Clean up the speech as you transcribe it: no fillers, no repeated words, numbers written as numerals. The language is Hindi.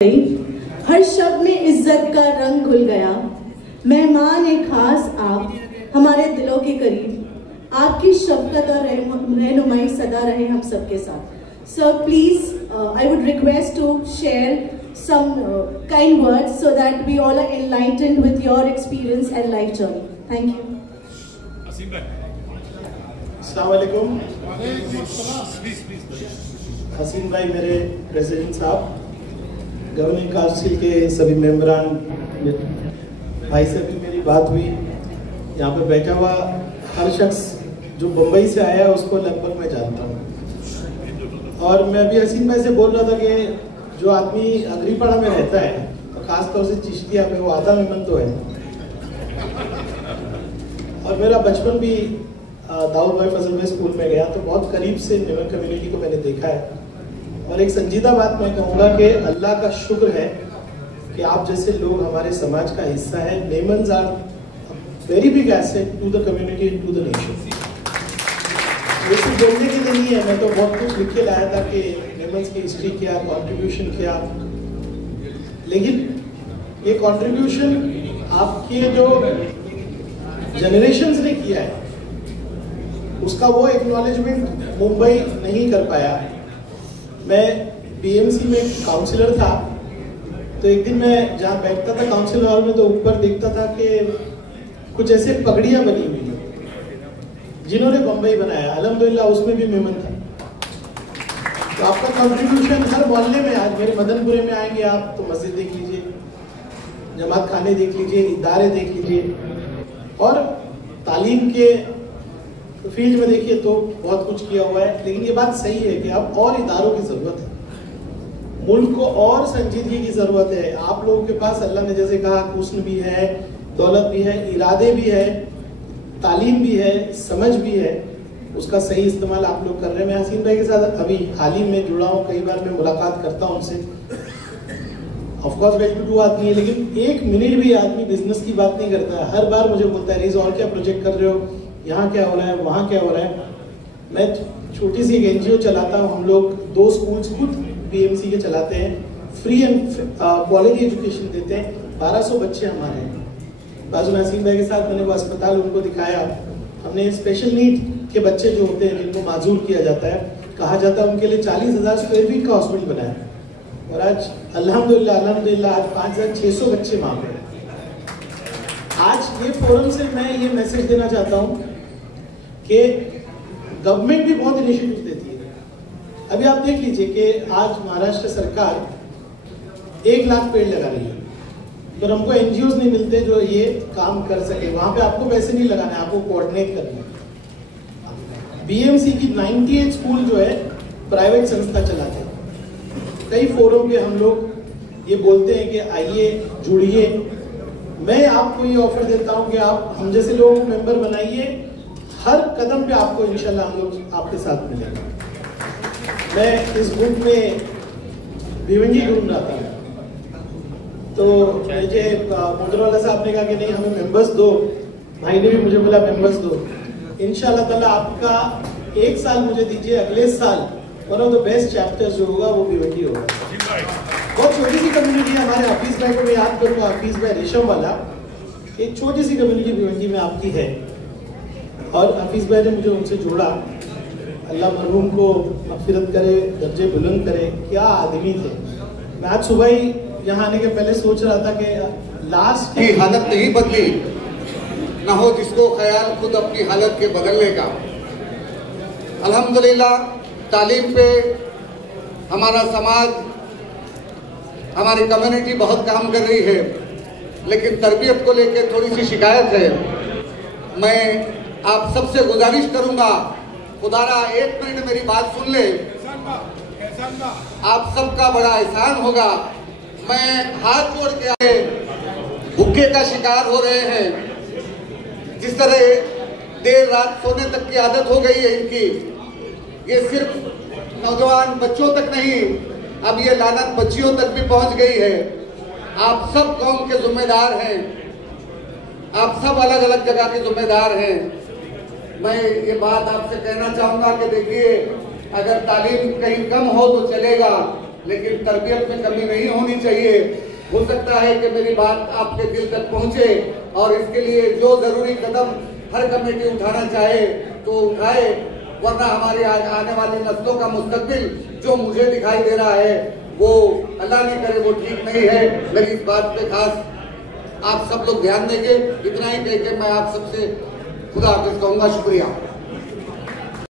हर शब्द में इज्जत का रंग घुल गया। मेहमान एक खास आप हमारे दिलों के करीब, आपकी शफकत और रहनुमाई सदा रहे हम सबके साथ। So please I would request to share some kind words so that we all are enlightened with your experience and life journey. Thank you. अस्सलाम वालेकुम। हसीन भाई मेरे प्रेसिडेंट साहब, गवर्निंग काउंसिल के सभी मेंबरान, भाई से भी मेरी बात हुई। यहाँ पे बैठा हुआ हर शख्स जो बम्बई से आया है उसको लगभग मैं जानता हूँ। और मैं अभी हसीन भाई से बोल रहा था कि जो आदमी अगरीपाड़ा में रहता है, तो खासतौर से चिश्तिया में, वो आधा मेमन तो है। और मेरा बचपन भी दाऊद भाई फजल भाई स्कूल में गया, तो बहुत करीब से मेमन कम्युनिटी को मैंने देखा है। और एक संजीदा बात मैं कहूँगा कि अल्लाह का शुक्र है कि आप जैसे लोग हमारे समाज का हिस्सा है। Memons are very big asset to the community and to the nation. ये सिर्फ बोलने के लिए नहीं है, मैं तो बहुत कुछ लिख के लाया था कि मेमन्स की हिस्ट्री क्या, कंट्रीब्यूशन क्या। लेकिन ये कंट्रीब्यूशन आपके जो जनरेशन्स ने किया है, उसका वो एक्नॉलेजमेंट मुंबई नहीं कर पाया। मैं बीएमसी में काउंसलर था, तो एक दिन मैं जहाँ बैठता था काउंसिल हॉल में, तो ऊपर देखता था कि कुछ ऐसे पगड़ियाँ बनी हुई जिन्होंने बम्बई बनाया। अल्हम्दुलिल्लाह उसमें भी मेमन था। तो आपका कंट्रीब्यूशन हर मोहल्ले में, आज मेरे मदनपुरे में आएंगे आप तो मस्जिद देख लीजिए, जमात खाने देख लीजिए, इदारे देख लीजिए, और तालीम के फील्ड में देखिए तो बहुत कुछ किया हुआ है। लेकिन ये बात सही है कि अब और इदारों की जरूरत है, मुल्क को और संजीदगी की जरूरत है। आप लोगों के पास अल्लाह ने जैसे कहा हुस्न भी है, दौलत भी है, इरादे भी है, तालीम भी है, समझ भी है, उसका सही इस्तेमाल आप लोग कर रहे हैं। मैं हसीन भाई के साथ अभी हाल ही में जुड़ा हूँ, कई बार मैं मुलाकात करता हूँ उनसे। Of course well to do आदमी है, लेकिन एक मिनट भी आदमी बिजनेस की बात नहीं करता है। हर बार मुझे बोलता है रेज और क्या प्रोजेक्ट कर रहे हो, यहाँ क्या हो रहा है, वहाँ क्या हो रहा है। मैं छोटी सी एक एनजीओ चलाता हूँ, हम लोग 2 स्कूल्स खुद बीएमसी के चलाते हैं, फ्री एंड क्वालिटी एजुकेशन देते हैं। 1200 बच्चे हमारे हैं। बाजू में हसीन भाई के साथ मैंने वो अस्पताल उनको दिखाया। हमने स्पेशल नीड के बच्चे जो होते हैं, जिनको माजूर किया जाता है, कहा जाता है, उनके लिए 40,000 स्क्वायर फीट का हॉस्पिटल बनाया। और आज अल्हम्दुलिल्लाह आज 5,600 बच्चे वहाँ पे। आज ये फोरम से मैं ये मैसेज देना चाहता हूँ कि गवर्नमेंट भी बहुत इनिशिएटिव देती है। अभी आप देख लीजिए कि आज महाराष्ट्र सरकार 1 लाख पेड़ लगा रही है, पर हमको एनजीओज नहीं मिलते जो ये काम कर सके। वहां पे आपको पैसे नहीं लगाना है, आपको कोऑर्डिनेट करना है। बीएमसी की 98 स्कूल जो है प्राइवेट संस्था चलाते हैं। कई फोरम पे हम लोग ये बोलते हैं कि आइए जुड़िए। मैं आपको ये ऑफर देता हूं कि आप हम जैसे लोगों को मेंबर बनाइए। हर कदम पे आपको इंशाल्लाह हम लोग आपके साथ मिलेंगे। मैं इस ग्रुप में भिवंडी घूम रहा था, तो मुझे मोटरवाला साहब ने कहा कि नहीं हमें मेंबर्स दो। भाई ने भी मुझे बोला मेंबर्स दो। इंशाल्लाह ताला आपका 1 साल मुझे दीजिए, अगले साल one of the best chapters जो होगा वो भिवंडी होगा। बहुत छोटी सी कम्युनिटी है। हमारे हफीज भाई को मैं याद करूँगा, हफीज भाई रेशम वाला, एक छोटी सी कम्युनिटी भिवंडी में आपकी है। और हफीज भाई ने मुझे उनसे जोड़ा। अल्लाह मरहूम को मग़फ़िरत करे, दर्जे बुलंद करे। क्या आदमी थे। मैं आज सुबह ही यहाँ आने के पहले सोच रहा था कि लास्ट की हालत नहीं बदली, ना हो जिसको ख्याल खुद अपनी हालत के बदलने का। अल्हम्दुलिल्लाह तालीम पे हमारा समाज, हमारी कम्युनिटी बहुत काम कर रही है, लेकिन तरबियत को लेकर थोड़ी सी शिकायत है। मैं आप सबसे गुजारिश करूंगा, खुदारा 1 मिनट मेरी बात सुन ले। आप सबका बड़ा एहसान होगा। मैं हाथ जोड़ के आए, भूखे का शिकार हो रहे हैं। जिस तरह देर रात सोने तक की आदत हो गई है इनकी, ये सिर्फ नौजवान बच्चों तक नहीं, अब ये लानत बच्चियों तक भी पहुंच गई है। आप सब कौम के जिम्मेदार हैं, आप सब अलग अलग जगह के जिम्मेदार हैं। मैं ये बात आपसे कहना चाहूंगा कि देखिए, अगर तालीम कहीं कम हो तो चलेगा, लेकिन तरबियत में कमी नहीं होनी चाहिए। हो सकता है कि मेरी बात आपके दिल तक पहुंचे और इसके लिए जो जरूरी कदम हर कमेटी उठाना चाहे तो उठाए, वरना हमारी आने वाली नस्लों का मुस्तकबिल जो मुझे दिखाई दे रहा है वो अल्लाह नहीं करे वो ठीक नहीं है। मेरी इस बात पे खास आप सब लोग ध्यान देंगे। इतना ही कह के मैं आप सबसे खुदा हाफिज़ कहूँगा। शुक्रिया।